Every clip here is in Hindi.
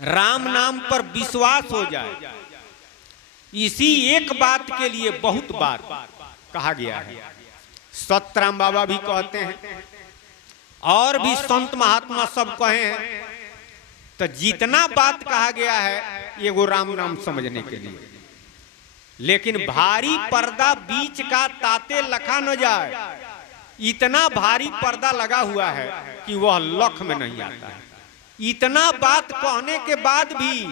राम नाम पर विश्वास हो जाए, इसी एक बात के लिए बहुत बार कहा गया है। सतराम बाबा भी कहते हैं और भी संत महात्मा सब कहे हैं। तो जितना बात कहा गया है ये वो राम नाम समझने के लिए, लेकिन भारी पर्दा बीच का ताते लखा न जाए, इतना भारी पर्दा लगा हुआ है कि वह लख में नहीं आता है। इतना बात कहने के बाद भी,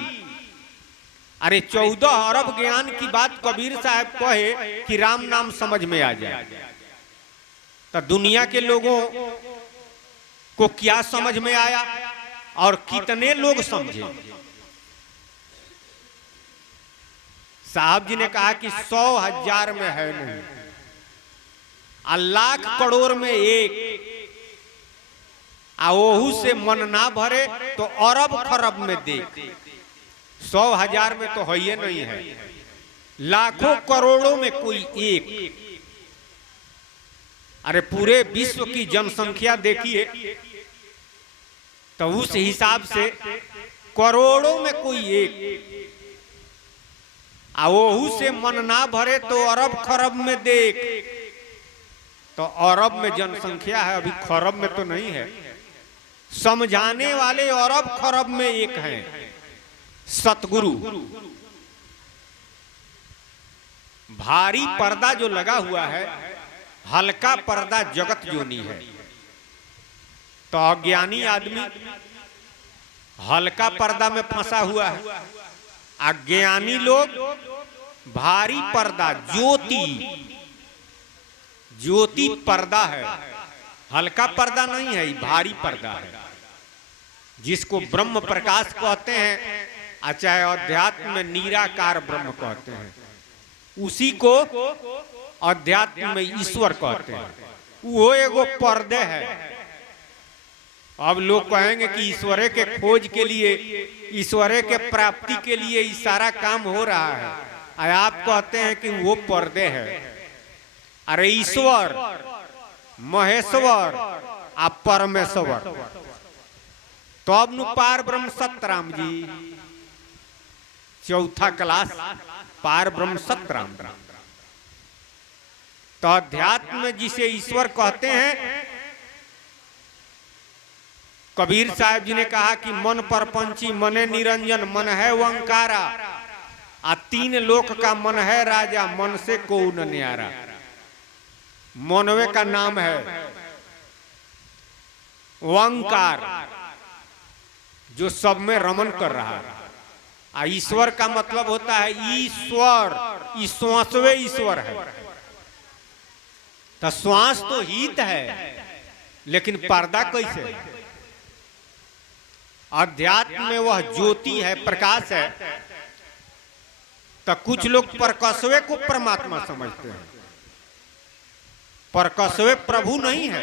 अरे 14 अरब ज्ञान की बात कबीर साहब कहे कि राम नाम समझ में आ जाए, तो दुनिया के लोगों को क्या समझ में आया और कितने लोग समझे। साहब जी ने कहा कि 100,000 में है नहीं, लाख करोड़ में एक, ओहू से मन ना भरे तो अरब खरब में देख। 100,000 में तो है नहीं है, लाखों करोड़ों में कोई एक। अरे पूरे विश्व की जनसंख्या देखिए तो उस हिसाब से करोड़ों में कोई एक, ओहू से मन ना भरे तो अरब खरब में देख। तो अरब में जनसंख्या है, अभी खरब में तो नहीं है। समझाने वाले अरब खरब में एक हैं, सतगुरु। भारी पर्दा जो लगा हुआ है, हल्का पर्दा जगत जोनी है। तो अज्ञानी आदमी हल्का पर्दा में फंसा हुआ है, अज्ञानी लोग भारी पर्दा, ज्योति पर्दा है, हल्का पर्दा नहीं है, भारी पर्दा है, जिसको ब्रह्म प्रकाश कहते हैं, चाहे अध्यात्म में निराकार ब्रह्म कहते हैं, उसी को अध्यात्म में ईश्वर कहते हैं। वो एगो पर्दे है। अब लोग कहेंगे कि ईश्वरे के खोज के लिए, ईश्वरे के प्राप्ति के लिए ये सारा काम हो रहा है, आप कहते हैं कि वो पर्दे है। अरे ईश्वर, महेश्वर आ परमेश्वर, तो अब नु पार ब्रह्म सतराम जी, चौथा क्लास पार ब्रह्म सतराम। तो अध्यात्म में जिसे ईश्वर कहते हैं, कबीर साहब जी ने कहा कि मन परपंची मने निरंजन, मन है ओंकारा, 3 लोक का मन है राजा, मन से को न न्यारा। मनवे का नाम है ओंकार, जो सब में रमन कर रहा है। ईश्वर का मतलब होता है ईश्वर, श्वासवे ईश्वर है। तो श्वास तो हित है, लेकिन पर्दा कैसे? अध्यात्म में वह ज्योति है, प्रकाश है। तो कुछ लोग प्रकाशवे को परमात्मा समझते हैं। प्रकाशवे प्रभु नहीं है,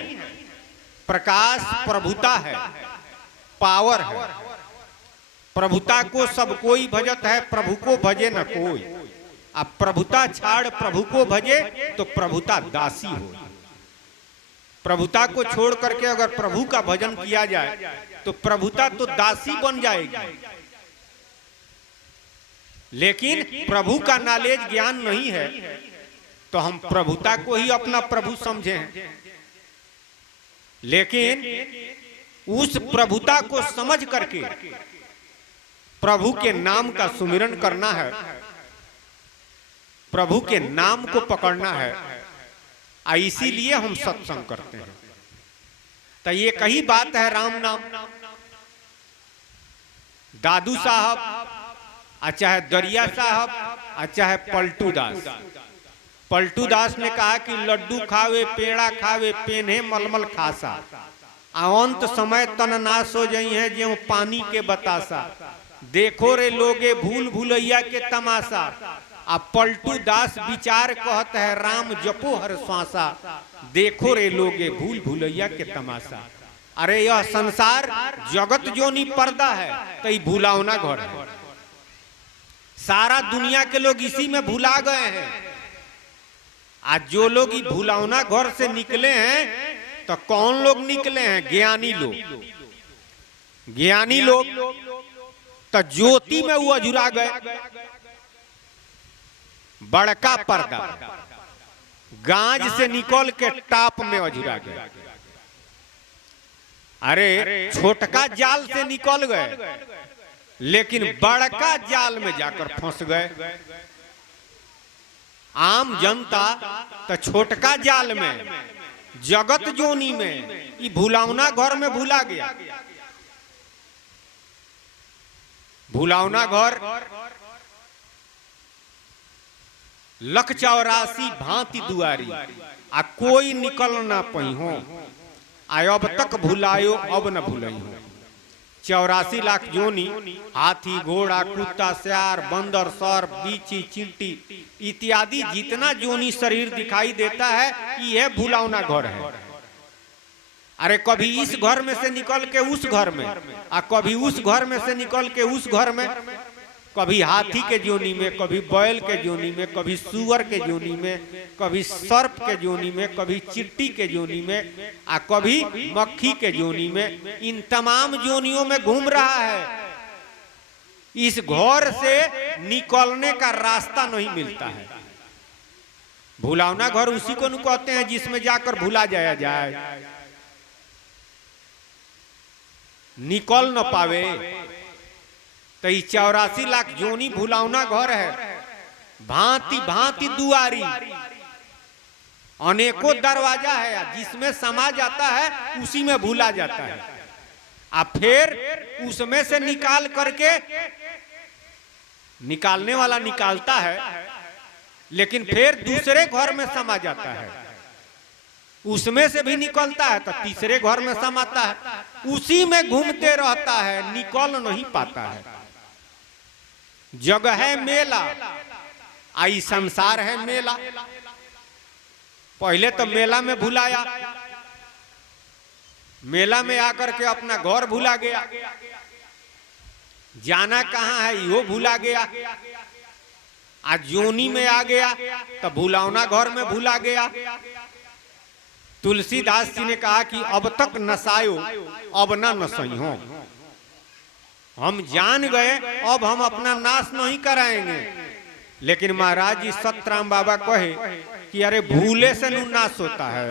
प्रकाश प्रभुता है, पावर है। प्रभुता को सब कोई भजत है, प्रभु को भजे न कोई। अब प्रभुता छाड़ प्रभु को भजे तो प्रभुता दासी हो। प्रभुता को छोड़ करके अगर प्रभु का भजन किया जाए तो प्रभुता तो दासी बन जाएगी। लेकिन प्रभु का नॉलेज ज्ञान नहीं है तो हम प्रभुता को ही अपना प्रभु समझे हैं। लेकिन उस प्रभुता को समझ करके प्रभु के नाम का सुमिरन करना है, प्रभु के नाम को पकड़ना है। इसीलिए हम सत्संग करते हैं। तो ये कही बात है राम नाम। दादू साहब, चाहे दरिया साहब, चाहे पलटू दास, पलटू दास ने कहा कि लड्डू खावे, पेड़ा खावे, पेन्हे मलमल खासा, अंत समय तन नाश हो जाई है जो पानी के बतासा। देखो रे लोगे भूल भुलैया के तमाशा। पलटू दास विचार कहत है राम जपो हर श्वासा। देखो रे लोगे भूल भुलैया के तमाशा। अरे यह संसार जगत जोनी पर्दा है, तो ये भुलावना घर है। सारा दुनिया के लोग इसी में भुला गए हैं। आज जो लोग ये भुलावना घर से निकले हैं, तो कौन लोग निकले हैं? ज्ञानी लोग। ज्ञानी लोग तो ज्योति में वो अजुरा गए। बड़का पर्दा गांज से निकल के टाप में अजुरा गए। अरे छोटका जाल से निकल गए, लेकिन बड़का जाल में जाकर फंस गए। आम जनता तो छोटका जाल में, जगत जोनी में, ये भुलावना घर में भुला गया। भुलावना घर लख 84 भांति दुआरी, आ कोई निकल ना पई हो। अब तक भुलायो अब न भुलई हो। 84 लाख जोनी, हाथी घोड़ा कुत्ता सियार बंदर सर्प बीची चींटी इत्यादि जितना जोनी शरीर दिखाई देता है, यह भुलावना घर है। अरे कभी इस घर में से निकल के उस घर में, आ कभी उस घर में से निकल के उस घर में, कभी हाथी के जोनी में, कभी बैल के जोनी में, कभी सुअर के जोनी में, कभी सर्प के जोनी में, कभी चिट्टी के जोनी में, आ कभी मक्खी के जोनी में। इन तमाम जोनियों में घूम रहा है। इस घर से निकलने का रास्ता नहीं मिलता है। भुलावना घर उसी को कहते हैं जिसमें जाकर भुला जाया जाए, निकल न पावे। तो 84 लाख जोनी भुलावना घर है। भांति भांति दुआरी, अनेकों दरवाजा है, जिसमें समा जाता है उसी में भूला जाता है। अब फिर उसमें से निकाल करके, निकालने वाला निकालता है, लेकिन फिर दूसरे घर में समा जाता है। उसमें से भी निकलता है तो तीसरे घर में समाता है, उसी में घूमते रहता है, निकल नहीं पाता है। जग है मेला, आई संसार है मेला। पहले तो मेला में भुलाया, मेला में आकर के अपना घर भुला गया, जाना कहाँ है यो भुला गया। आज जोनी में आ गया तो भुलावना घर में भुला गया। तुलसीदास जी ने कहा कि अब तक नसायो अब ना नसई हो। हम जान गए, अब हम अपना नाश नहीं कराएंगे। लेकिन महाराज जी सतराम बाबा कहे कि अरे भूले से नु नाश होता है,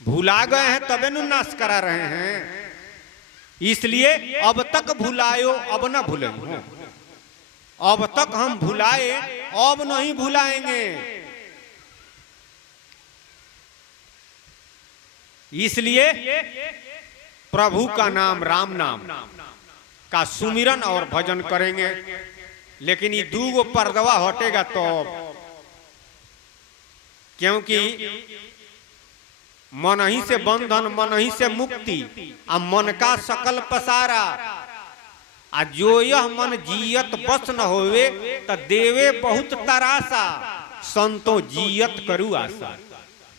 भुला गए हैं तबे नु नाश करा रहे हैं। इसलिए अब तक भुलायो अब ना भूले, अब तक हम भुलाए अब नहीं भुलाएंगे। इसलिए प्रभु का नाम राम नाम का सुमिरन और भजन करेंगे। लेकिन ये दूगो पर्दवा हटेगा तो, क्योंकि मन ही से बंधन मन ही से मुक्ति, आ मन का सकल पसारा। आ जो यह मन जियत बस न होवे त देवे बहुत तरासा, संतो जियत करू आशा।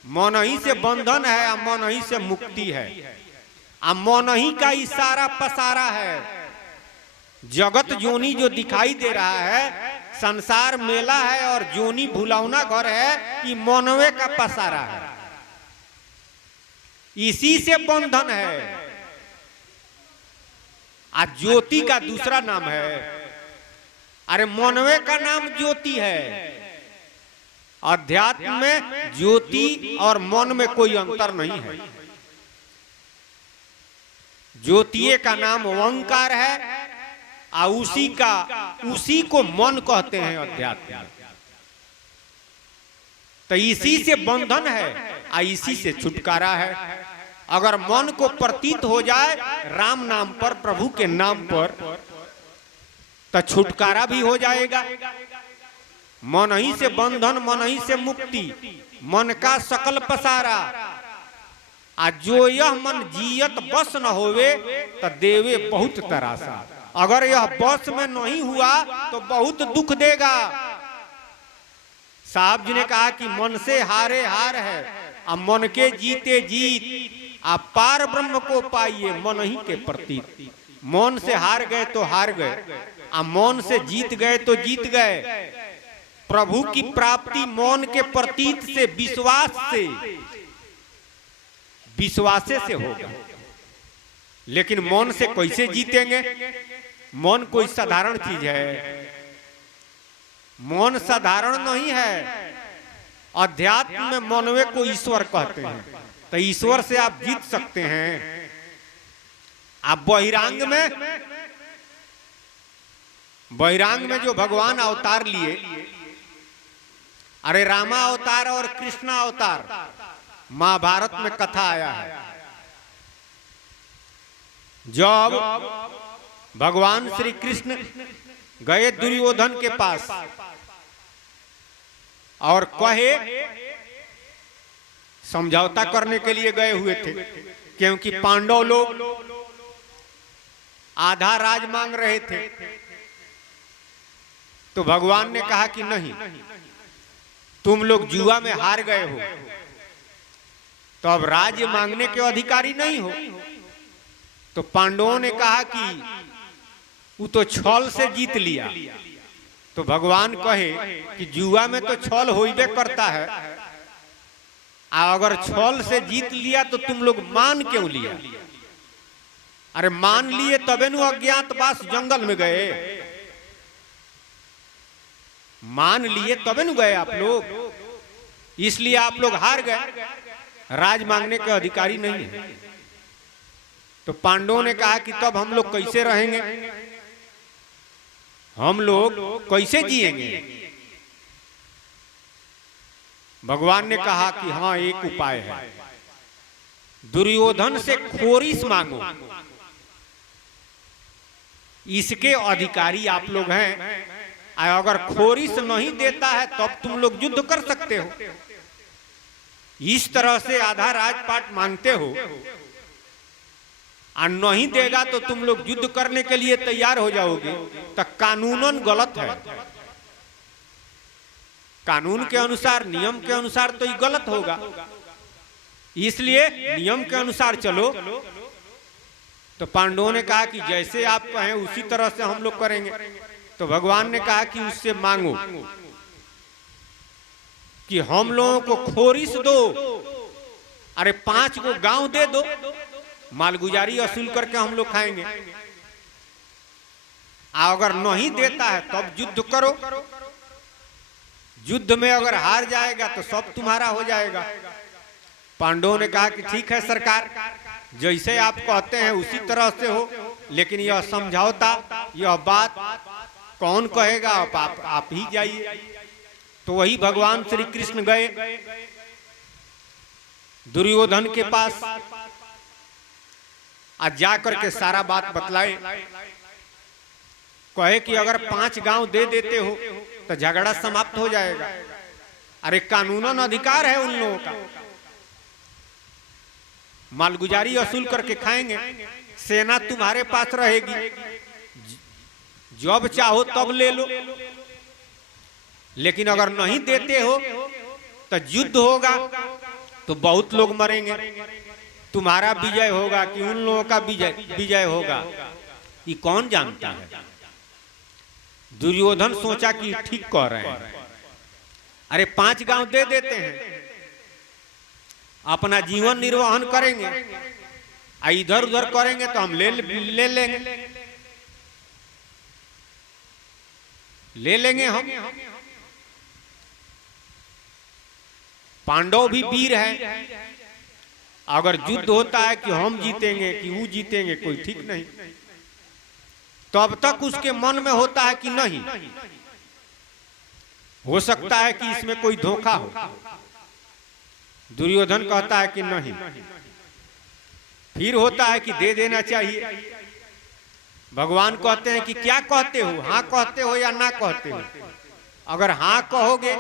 मन ही से बंधन है, आ मन ही से मुक्ति है, आ मन ही का इशारा पसारा है। जगत जोनी जो दिखाई दे रहा है, संसार मेला है और जोनी भुलावना घर है, ये मनवे का पसारा है, इसी से बंधन है। आज ज्योति का दूसरा नाम है। अरे मनवे का नाम ज्योति है। अध्यात्म में ज्योति और मन में कोई अंतर नहीं है। ज्योतिये का नाम ओंकार है, और उसी को मन कहते हैं अध्यात्म। तो इसी से बंधन है और इसी से छुटकारा है। अगर मन को प्रतीत हो जाए राम नाम पर, प्रभु के नाम पर, तो छुटकारा भी हो जाएगा। मन ही से बंधन मन ही से मुक्ति, मन का सकल पसारा। आ जो यह मन जियत बस न होवे तो देवे बहुत तरासा। अगर यह बस में नहीं हुआ तो बहुत दुख देगा। साहब जी ने कहा कि मन से हारे हार है, अब मन के जीते जीत। आप पार ब्रह्म को पाइए मन ही के प्रतीत। मन से हार गए तो हार गए, आ मन से जीत गए तो जीत गए। प्रभु की प्राप्ति मौन के प्रतीत से, विश्वास से होगा। लेकिन मौन से कैसे जीतेंगे? मौन कोई साधारण चीज है? मौन साधारण नहीं है। अध्यात्म में मौनवे को ईश्वर कहते हैं। तो ईश्वर से आप जीत सकते हैं। आप बहिरांग में जो भगवान अवतार लिए, अरे रामा अवतार और कृष्णा अवतार महाभारत में कथा आया है। जब भगवान श्री कृष्ण गए दुर्योधन के पास और कहे, समझौता करने के लिए गए हुए थे, क्योंकि पांडव लोग आधा राज मांग रहे थे। तो भगवान ने कहा कि नहीं, तुम लोग जुआ में हार गए हो, तो अब राज्य मांगने के अधिकारी नहीं हो। तो पांडवों ने कहा कि वो तो छल से जीत लिया। तो भगवान कहे कि जुआ में तो छल होइबे करता है, अगर छल से जीत लिया तो तुम लोग मान क्यों लिया? अरे मान लिए तबे नु अज्ञातवास जंगल में गए, मान लिए तबे नु गए आप लोग, इसलिए आप लोग हार गए, राज मांगने के अधिकारी नहीं है। तो पांडवों ने कहा कि तब हम लोग कैसे रहेंगे, हम लोग कैसे जिएंगे? भगवान ने कहा कि हाँ, एक उपाय है, दुर्योधन से खोरिस मांगो, इसके अधिकारी आप लोग हैं। अगर खोरिस नहीं देता है तब तुम लोग युद्ध कर सकते हो। इस तरह से आधा राजपाट मांगते हो और नहीं देगा तो तुम लोग युद्ध करने के लिए तैयार हो जाओगे, तो कानूनन गलत है। कानून के अनुसार, नियम के अनुसार तो ये गलत होगा, इसलिए नियम के अनुसार चलो। तो पांडवों ने कहा कि जैसे आप कहें उसी तरह से हम लोग करेंगे। तो भगवान ने कहा कि उससे मांगो कि हम लोगों को खोरिस दो, अरे 5 को गांव दे दो, मालगुजारी वसूल करके हम लोग खाएंगे। अगर नहीं देता है तब युद्ध करो, युद्ध में अगर हार जाएगा तो सब तुम्हारा हो जाएगा। पांडवों ने कहा कि ठीक है सरकार, जैसे आप कहते हैं उसी तरह से हो, लेकिन यह समझौता, यह बात कौन कहेगा, आप ही जाइए। तो वही भगवान श्री कृष्ण गए दुर्योधन के पास, आज जाकर के सारा बात बतलाए, कहे कि अगर 5 गांव दे देते हो तो झगड़ा समाप्त हो जाएगा। अरे कानूनन अधिकार है उन लोगों का, मालगुजारी वसूल करके खाएंगे, सेना तुम्हारे पास रहेगी, जब चाहो तब ले लो। लेकिन अगर नहीं देते हो तो युद्ध होगा, तो बहुत लोग मरेंगे, तुम्हारा विजय होगा कि उन लोगों का विजय होगा, ये कौन जानता है। दुर्योधन सोचा कि ठीक कह रहे हैं, अरे 5 गांव दे देते हैं, अपना जीवन निर्वाहन करेंगे, इधर उधर करेंगे तो हम ले लेंगे हम। पांडव भी वीर हैं, अगर युद्ध होता है कि हम जीतेंगे कि वो जीतेंगे, कोई ठीक नहीं। तब तक उसके मन में होता है कि नहीं, हो सकता है कि इसमें कोई धोखा हो। दुर्योधन कहता है कि नहीं, फिर होता है कि दे देना चाहिए। भगवान कहते हैं कि क्या कहते हो, हाँ कहते हो या ना कहते हो? अगर हाँ कहोगे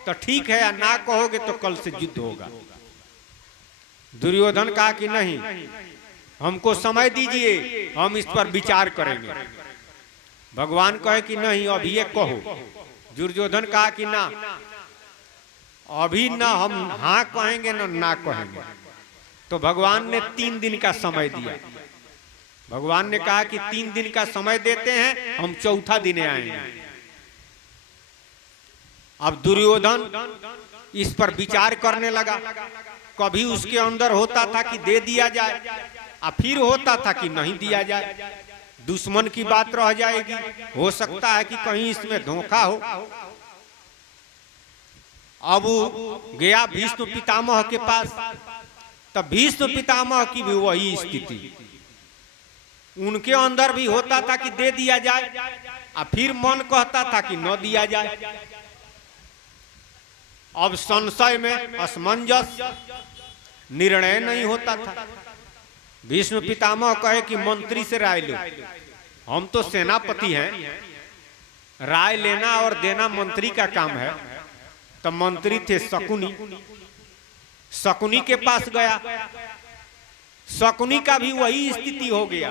तो ठीक है, या ना कहोगे तो कल से युद्ध होगा। दुर्योधन कहा कि नहीं, हमको समय दीजिए, हम इस पर विचार करेंगे। भगवान कहे कि नहीं, अभी ये कहो। दुर्योधन कहा कि ना, अभी ना हम हाँ कहेंगे ना कहेंगे। तो भगवान ने 3 दिन का समय दिया। भगवान ने कहा कि 3 दिन का समय देते हैं, हम चौथा दिन आएंगे। अब दुर्योधन इस पर विचार करने लगा। कभी उसके अंदर होता था कि दे दिया जाए, और फिर होता था कि नहीं दिया जाए, दुश्मन की बात रह जाएगी, हो सकता है कि कहीं इसमें धोखा हो। अब गया भीष्म पितामह के पास, तब भीष्म पितामह की भी वही स्थिति, उनके अंदर भी होता था कि दे दिया जाए, और फिर मन कहता था कि न दिया जाए। अब संशय में असमंजस, निर्णय नहीं होता था। भीष्म पितामह कहे कि मंत्री से राय लो, हम तो सेनापति हैं, राय लेना और देना मंत्री का काम है। तो मंत्री थे शकुनी, शकुनी के पास गया, शकुनी का भी वही स्थिति हो गया,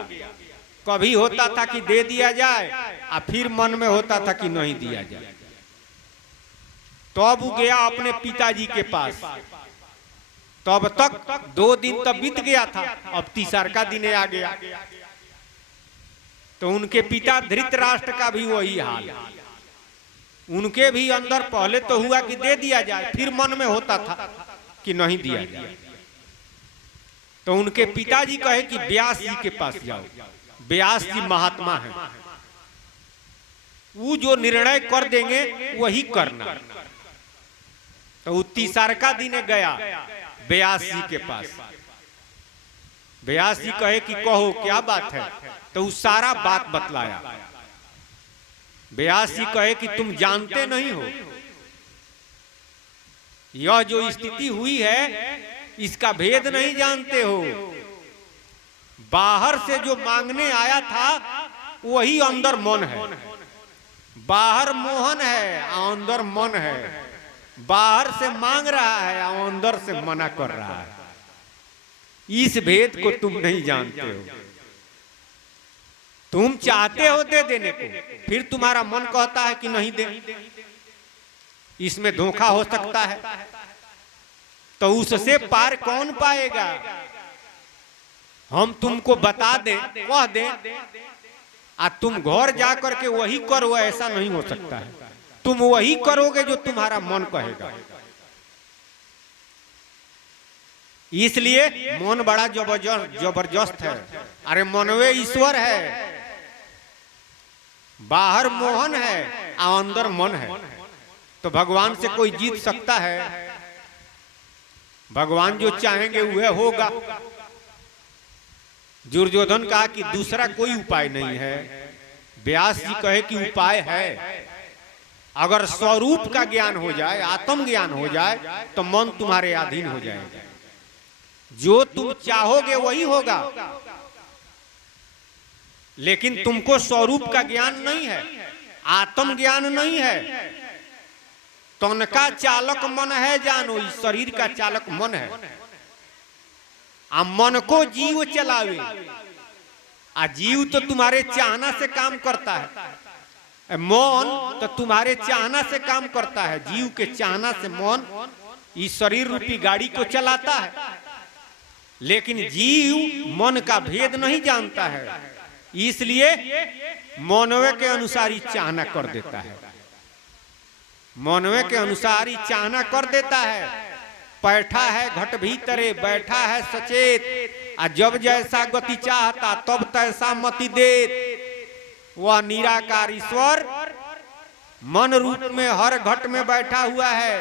कभी होता था कि दे दिया जाए और फिर मन में होता था कि नहीं दिया जाए। तो अब वो गया अपने पिताजी के पास, तब तक 2 दिन तक बीत गया था, अब तीसरा दिन आ गया। तो उनके पिता धृतराष्ट्र का भी वही हाल, उनके भी अंदर पहले तो हुआ कि दे दिया जाए, फिर मन में होता था कि नहीं दिया जाए। तो उनके पिताजी कहे कि व्यास जी के पास जाओ, व्यास जी महात्मा हैं, वो जो निर्णय कर देंगे वही करना। तो तीसरा दिन गया व्यास जी के पास, व्यास जी कहे कि कहो क्या बात है। तो वो सारा बात बतलाया। व्यास जी कहे कि तुम जानते नहीं हो, यह जो स्थिति हुई है इसका भेद नहीं जानते हो। बाहर से जो मांगने आया था वही अंदर मन है, बाहर मोहन है अंदर मन है, बाहर से मांग रहा है अंदर से मना कर रहा है। इस भेद को तुम नहीं जानते हो। तुम चाहते हो दे देने को, फिर तुम्हारा मन कहता है कि नहीं दे, इसमें धोखा हो सकता है। तो उससे पार कौन पाएगा? हम तुमको बता दें, कह दें, आ तुम घर जा करके वही करो, ऐसा नहीं हो सकता है। तुम वही करोगे जो तुम्हारा मन कहेगा। इसलिए मन बड़ा जबरदस्त है। अरे मनवे ईश्वर है, बाहर मोहन है और अंदर मन है। तो भगवान से कोई जीत सकता है? भगवान जो चाहेंगे वह होगा। दुर्योधन कहा कि दूसरा कोई उपाय नहीं है। व्यास जी कहे कि उपाय है। अगर स्वरूप का ज्ञान हो जाए, आत्म ज्ञान हो जाए, तो मन तुम्हारे अधीन हो जाएगा। जो तुम चाहोगे वही होगा। लेकिन तुमको स्वरूप का ज्ञान नहीं है, आत्म ज्ञान नहीं है। तन का चालक मन है जानो, इस शरीर का चालक मन है। आ मन को जीव चलावे, आ जीव तो तुम्हारे चाहना से काम करता है। मन तो तुम्हारे चाहना से काम करता है। जीव के चाहना से मन इस शरीर रूपी गाड़ी को चलाता है। लेकिन जीव मन का भेद नहीं जानता है, इसलिए मनवे के अनुसार ही चाहना कर देता है। मनवे के अनुसार ही चाहना कर देता है। बैठा है घट भीतरे, बैठा है सचेत, आ जब जैसा गति चाहता तब तैसा मति देत। वह निराकार ईश्वर मन रूप में हर घट में बैठा हुआ है,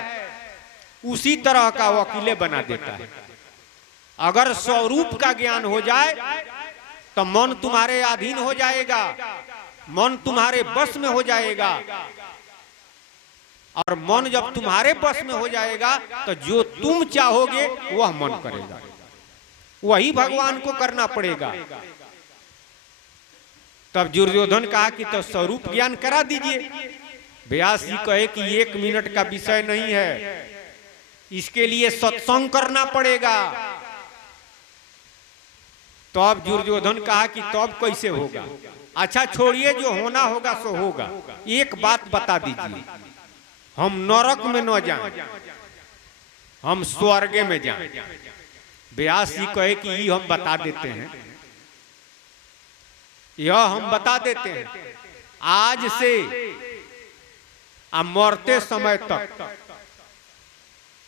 उसी तरह का वकीले बना देता है। अगर स्वरूप का ज्ञान हो जाए तो मन तुम्हारे अधीन हो जाएगा, मन तुम्हारे बस में हो जाएगा। और मन जब तुम्हारे बस में हो जाएगा तो जो तुम चाहोगे वह मन करेगा, वही भगवान को करना पड़ेगा। तब दुर्योधन कहा कि तो स्वरूप ज्ञान करा दीजिए। व्यास जी कहे कि 1 मिनट का विषय नहीं है, इसके लिए सत्संग करना पड़ेगा। तो अब दुर्योधन कहा कि तब कैसे होगा? अच्छा छोड़िए, जो होना होगा सो होगा। एक बात बता दीजिए, हम नरक में न जाएं, हम स्वर्ग में जाएं। व्यास जी कहे कि ये हम बता देते हैं, यह हम बता देते हैं। आज से मरते समय तक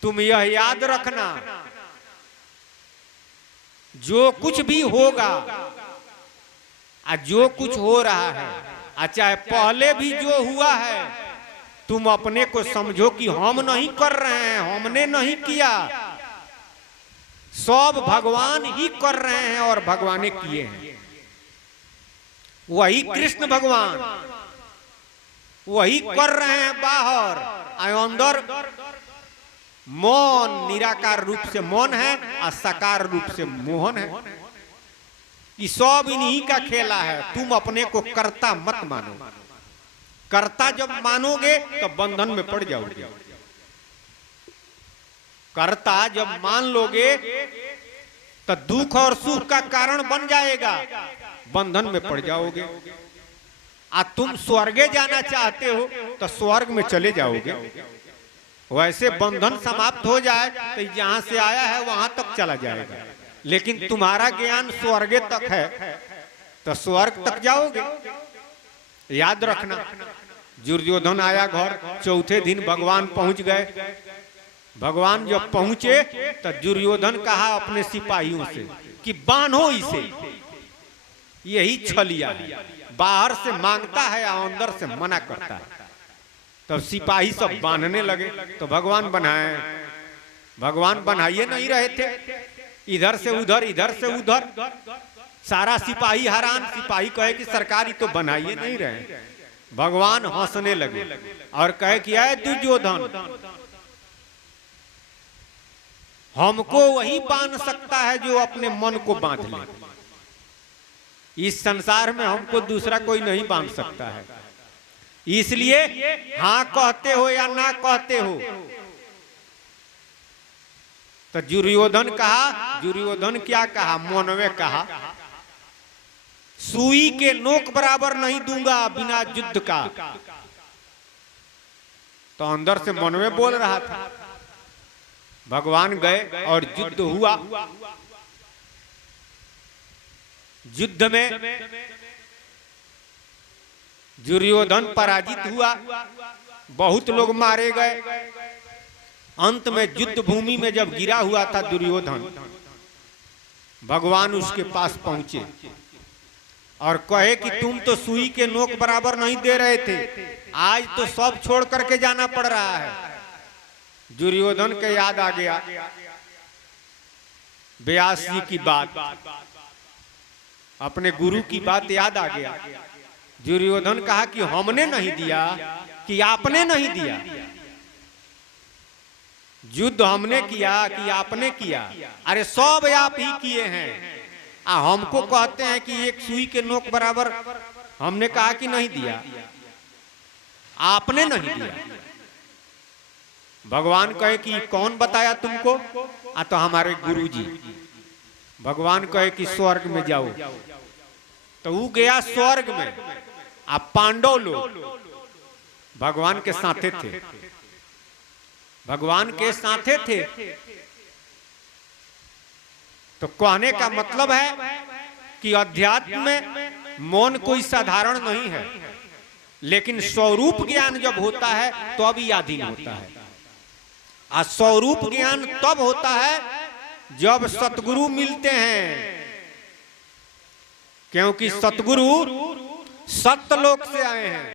तुम यह याद रखना जो कुछ भी होगा और जो कुछ हो रहा है, चाहे पहले भी जो हुआ है, तुम अपने को समझो कि हम नहीं कर रहे हैं, हमने नहीं किया, सब भगवान ही कर रहे हैं और भगवान ने किए हैं। वही कृष्ण भगवान वही कर रहे हैं बाहर, अंदर मौन निराकार रूप से मौन है और साकार रूप से मोहन है। ये सब इन्हीं का खेला है। तुम अपने को कर्ता मत मानो। कर्ता जब मानोगे तो बंधन में पड़ जाओगे। कर्ता जब मान लोगे तो दुख और सुख का कारण बन जाएगा, बंधन में पड़ जाओगे। तुम स्वर्गे जाना चाहते हो तो स्वर्ग में चले जाओगे। वैसे बंधन समाप्त हो जाए तो जहां से आया है वहां तक चला जाएगा, लेकिन तुम्हारा ज्ञान स्वर्गे तक है तो स्वर्ग तक जाओगे। याद रखना, दुर्योधन आया घर, चौथे दिन भगवान पहुंच गए। भगवान जब पहुंचे तो दुर्योधन कहा अपने सिपाहियों से कि बांधो इसे, यही छलिया है, बाहर से मांगता है अंदर से मना करता है। तब सिपाही सब बांधने लगे तो भगवान बनाए। भगवान बनाइए नहीं रहे थे, इधर से उधर इधर से उधर, सारा सिपाही हैरान। सिपाही कहे कि सरकार तो बनाइए नहीं रहे। भगवान हंसने लगे और कहे कि आए दुर्योधन, हमको वही बांध सकता है जो अपने मन को बांध ले। इस संसार में हमको दूसरा कोई नहीं बांध सकता है। इसलिए हाँ कहते हो या ना कहते हो। तो दुर्योधन कहा, दुर्योधन क्या कहा, मनवे कहा, सुई के नोक बराबर नहीं दूंगा बिना युद्ध का। तो अंदर से मनवे बोल रहा था। भगवान गए और युद्ध हुआ। युद्ध में दुर्योधन पराजित हुआ, बहुत लोग मारे गए। अंत में युद्ध भूमि में जब गिरा हुआ था दुर्योधन, भगवान उसके पास पहुंचे और कहे कि तुम तो सुई के नोक बराबर नहीं दे रहे थे, आज तो सब छोड़ करके जाना पड़ रहा है। दुर्योधन के याद आ गया व्यास जी की बात, अपने गुरु की बात याद आ गया। दुर्योधन कहा कि हमने नहीं दिया कि आपने नहीं दिया, युद्ध हमने किया कि आपने किया? अरे सब आप ही किए हैं। हमको कहते हैं कि एक सुई के नोक बराबर, हमने कहा कि नहीं दिया, आपने नहीं दिया। भगवान कहे कि कौन बताया तुमको? तो हमारे गुरुजी। भगवान कहे कि स्वर्ग में जाओ। तो वो गया स्वर्ग में। आप पांडव लोग भगवान के साथे थे, भगवान के साथे थे। तो कहने का मतलब है कि अध्यात्म में मौन कोई साधारण नहीं है, लेकिन स्वरूप ज्ञान जब होता है तो अभी अधीन होता है। और स्वरूप ज्ञान तब होता है जब सतगुरु मिलते हैं, क्योंकि सतगुरु सत्यलोक से आए हैं।